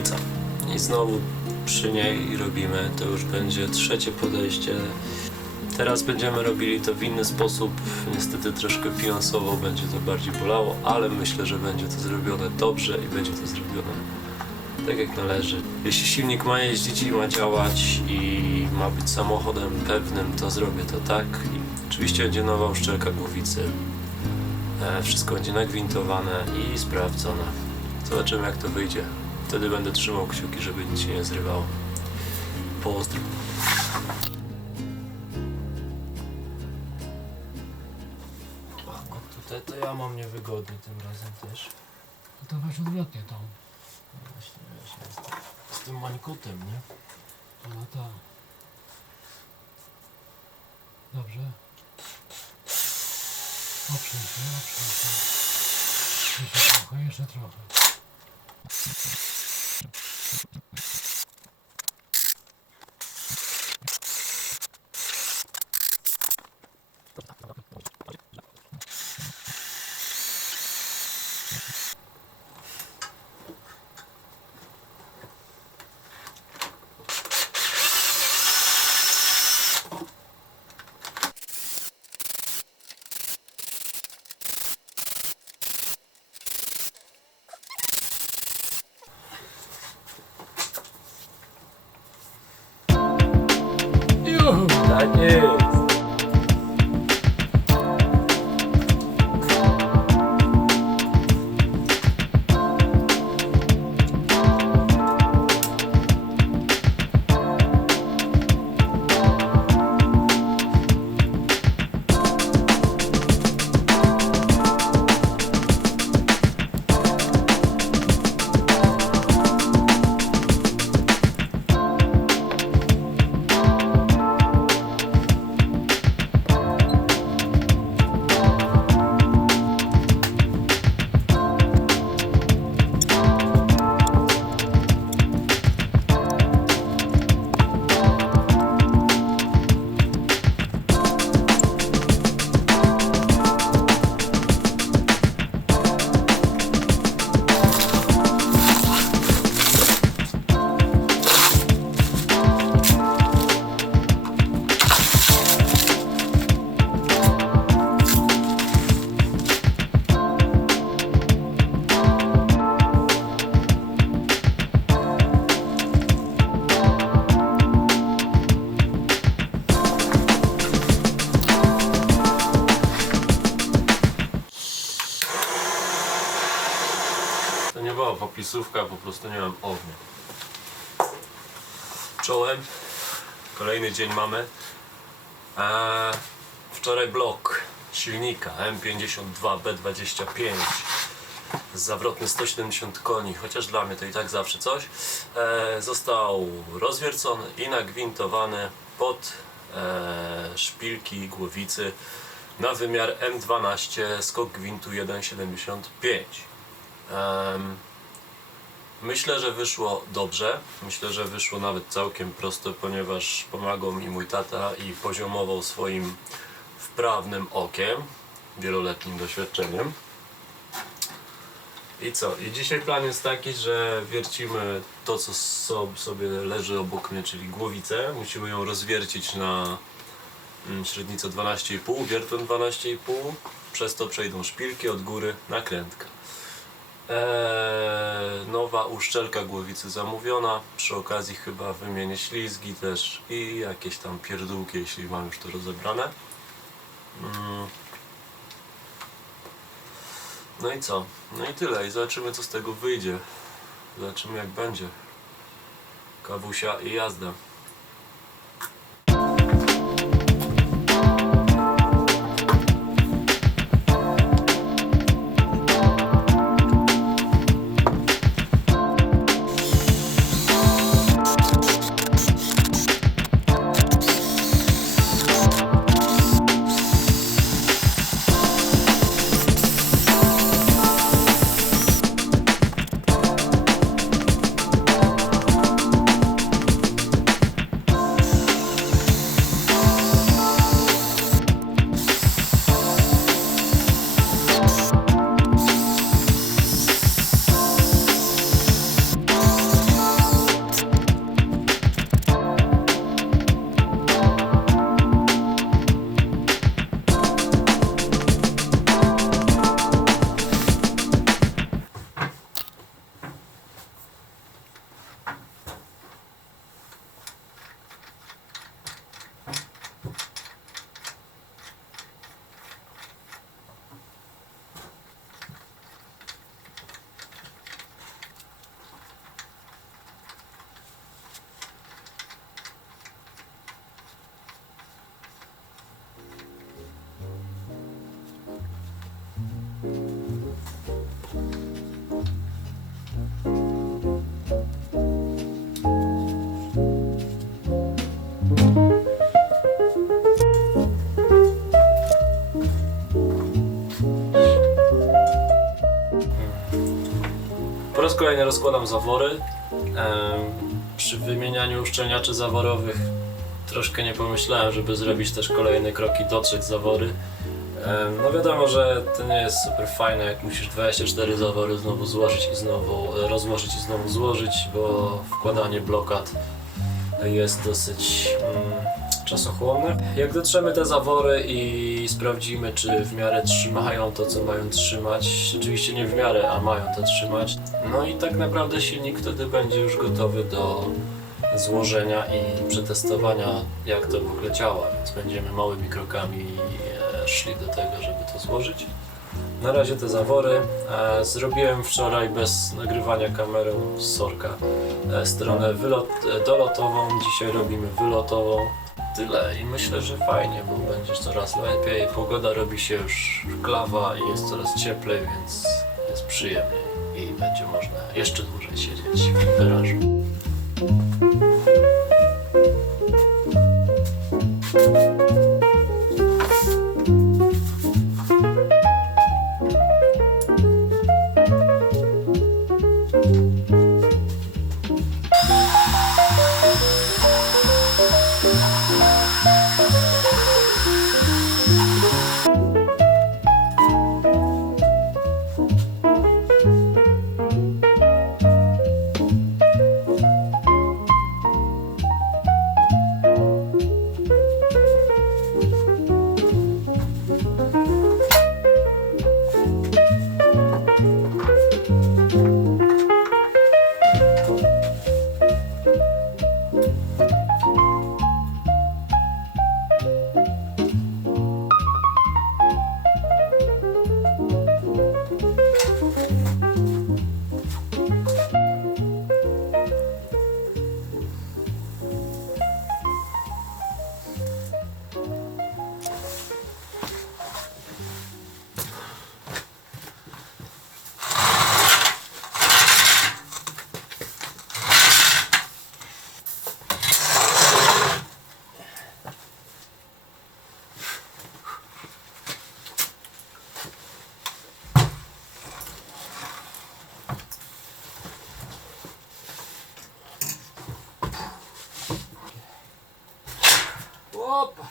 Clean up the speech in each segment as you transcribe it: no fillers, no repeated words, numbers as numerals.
głowica. I znowu przy niej robimy, to już będzie trzecie podejście. Teraz będziemy robili to w inny sposób, niestety troszkę finansowo będzie to bardziej bolało, ale myślę, że będzie to zrobione dobrze i będzie to zrobione tak jak należy. Jeśli silnik ma jeździć i ma działać i ma być samochodem pewnym, to zrobię to tak. I oczywiście będzie nowa uszczelka głowicy. Wszystko będzie nagwintowane i sprawdzone. Zobaczymy, jak to wyjdzie. Wtedy będę trzymał kciuki, żeby nic się nie zrywało. Pozdro. Tutaj to ja mam niewygodnie tym razem też. No to weź odwrotnie tą. Właśnie, z tym mańkutem, nie? No tak. Dobrze. Oprzyj się. Jeszcze trochę. Tak jest. To nie była popisówka, po prostu nie mam ognia. Czołem. Kolejny dzień mamy. Wczoraj blok silnika M52B25 zawrotny 170 koni, chociaż dla mnie to i tak zawsze coś. Został rozwiercony i nagwintowany pod szpilki głowicy na wymiar M12, skok gwintu 1,75. Myślę, że wyszło dobrze. Myślę, że wyszło nawet całkiem prosto, ponieważ pomagał mi mój tata i poziomował swoim wprawnym okiem, wieloletnim doświadczeniem. I co? I dzisiaj plan jest taki, że wiercimy to, co sobie leży obok mnie, czyli głowicę. Musimy ją rozwiercić na średnicę 12,5, wiertłem 12,5. Przez to przejdą szpilki od góry, nakrętka. Nowa uszczelka głowicy zamówiona. Przy okazji chyba wymienię ślizgi też i jakieś tam pierdółki, jeśli mam już to rozebrane. No i co? No i tyle. I zobaczymy, co z tego wyjdzie. Zobaczymy, jak będzie. Kawusia i jazda. Po raz kolejny rozkładam zawory. Przy wymienianiu uszczelniaczy zaworowych troszkę nie pomyślałem, żeby zrobić też kolejny krok i dotrzeć zawory. No wiadomo, że to nie jest super fajne, jak musisz 24 zawory znowu złożyć i znowu rozłożyć i znowu złożyć, bo wkładanie blokad jest dosyć czasochłonne. Jak dotrzemy te zawory i sprawdzimy, czy w miarę trzymają to, co mają trzymać, oczywiście nie w miarę, a mają to trzymać, no i tak naprawdę silnik wtedy będzie już gotowy do złożenia i przetestowania, jak to w ogóle działa, więc będziemy małymi krokami szli do tego, żeby to złożyć. Na razie te zawory zrobiłem wczoraj bez nagrywania kamerą z sorka stronę dolotową, dzisiaj robimy wylotową. Tyle i myślę, że fajnie, bo będzie coraz lepiej, pogoda robi się już klawa i jest coraz cieplej, więc jest przyjemniej i będzie można jeszcze dłużej siedzieć w garażu. Opa!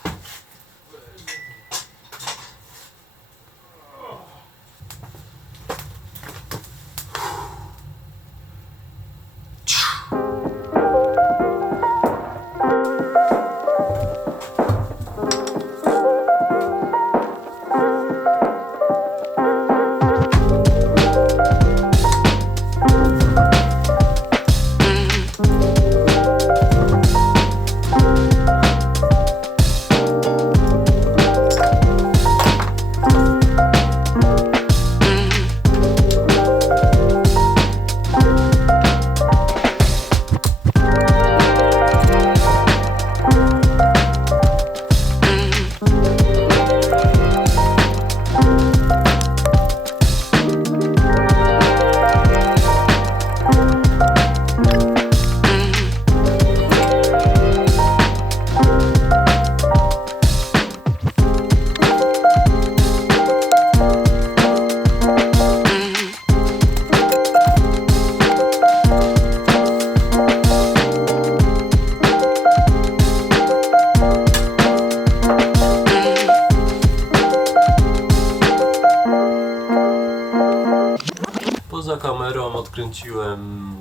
Poza kamerą odkręciłem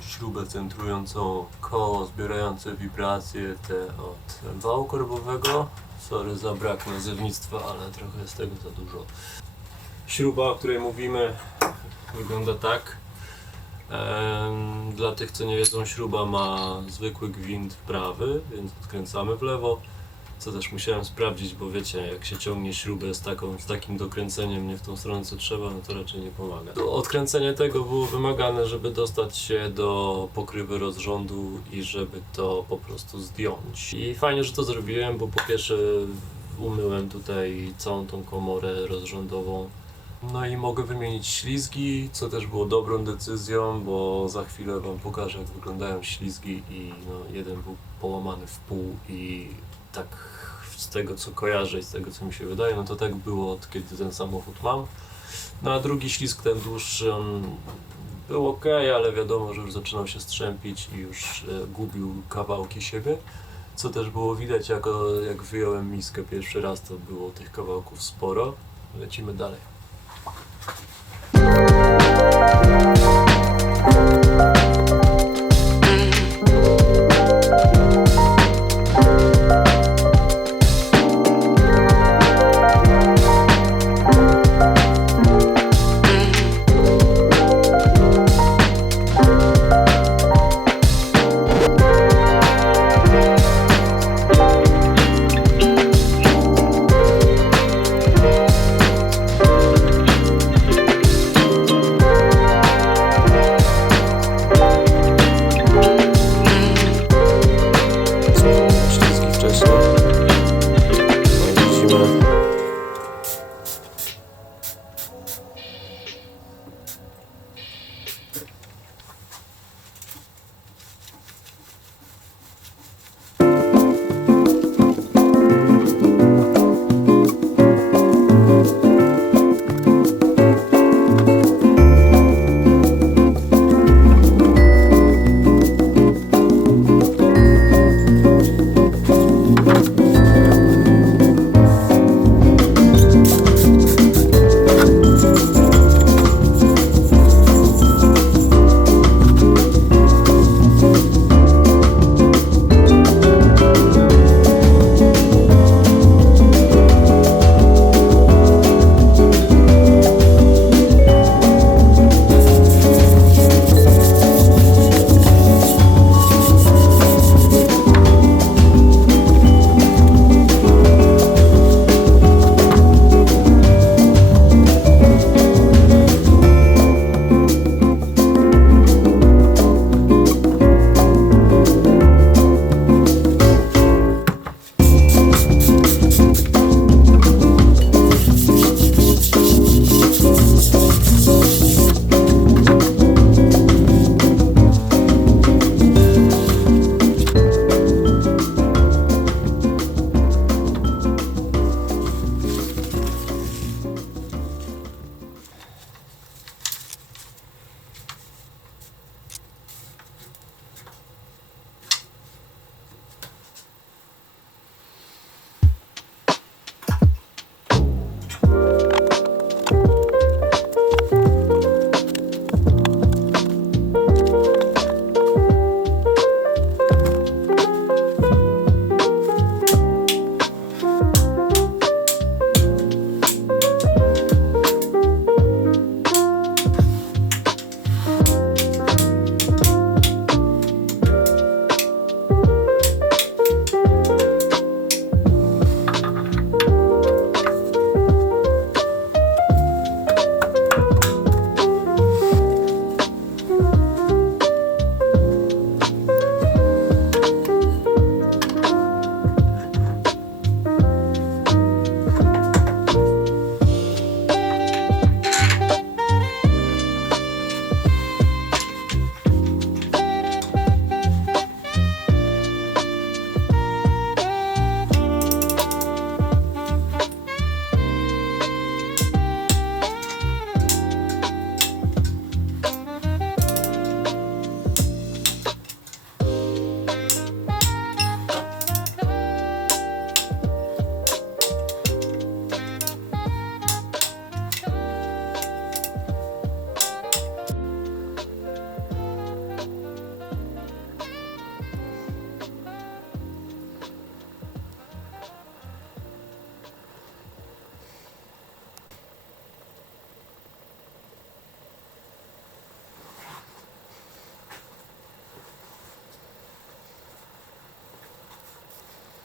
śrubę centrującą, koło zbierające wibracje te od wału korbowego. Sorry za brak nazewnictwa, ale trochę jest tego za dużo. Śruba, o której mówimy, wygląda tak. Dla tych, co nie wiedzą, śruba ma zwykły gwint prawy, więc odkręcamy w lewo. Co też musiałem sprawdzić, bo wiecie, jak się ciągnie śrubę z takim dokręceniem nie w tą stronę co trzeba, no to raczej nie pomaga. Odkręcenie tego było wymagane, żeby dostać się do pokrywy rozrządu i żeby to po prostu zdjąć. I fajnie, że to zrobiłem, bo po pierwsze umyłem tutaj całą tą komorę rozrządową. No i mogę wymienić ślizgi, co też było dobrą decyzją, bo za chwilę wam pokażę, jak wyglądają ślizgi i no, jeden był połamany w pół i tak z tego co kojarzę i z tego co mi się wydaje, no to tak było od kiedy ten samochód mam. No a drugi ślizg, ten dłuższy, on Był ok, ale wiadomo, że już zaczynał się strzępić i już gubił kawałki siebie. Co też było widać, jak wyjąłem miskę pierwszy raz, to było tych kawałków sporo. Lecimy dalej.